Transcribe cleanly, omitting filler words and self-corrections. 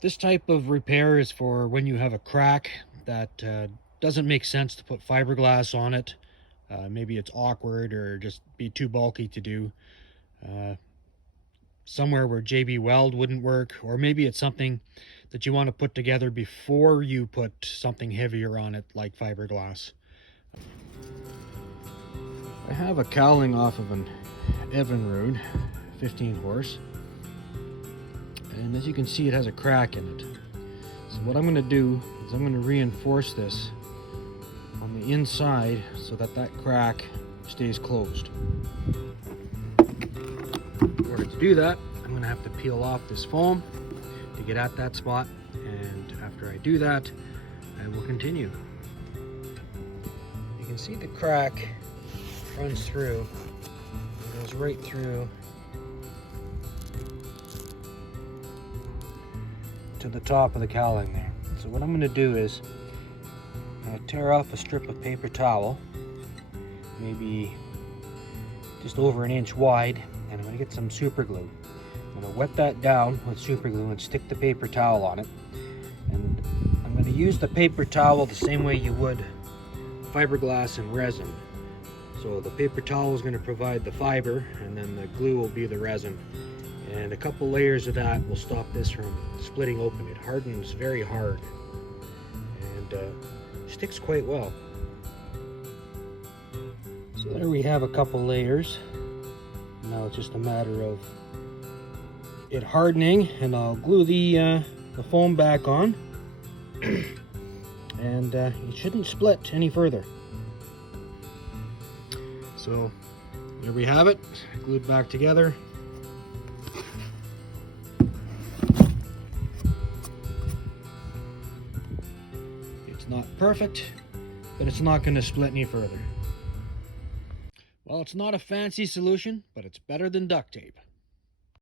This type of repair is for when you have a crack that doesn't make sense to put fiberglass on it. Maybe it's awkward or just be too bulky to do. Somewhere where JB Weld wouldn't work, or maybe it's something that you want to put together before you put something heavier on it like fiberglass. I have a cowling off of an Evinrude 15 horse, and as you can see, it has a crack in it. So what I'm going to do is I'm going to reinforce this on the inside so that that crack stays closed. In order to do that, I'm going to have to peel off this foam to get at that spot, and after I do that, I will continue. You can see the crack runs through, it goes right through to the top of the cowling there. So what I'm going to do is tear off a strip of paper towel, maybe just over an inch wide, and I'm going to get some super glue. I'm going to wet that down with super glue and stick the paper towel on it. And I'm going to use the paper towel the same way you would fiberglass and resin. So the paper towel is going to provide the fiber, and then the glue will be the resin. And a couple layers of that will stop this from splitting open. It hardens very hard and sticks quite well. So there we have a couple layers. Now it's just a matter of it hardening, and I'll glue the foam back on and it shouldn't split any further. So there we have it, glued back together. It's not perfect, but it's not going to split any further. Well, it's not a fancy solution, but it's better than duct tape.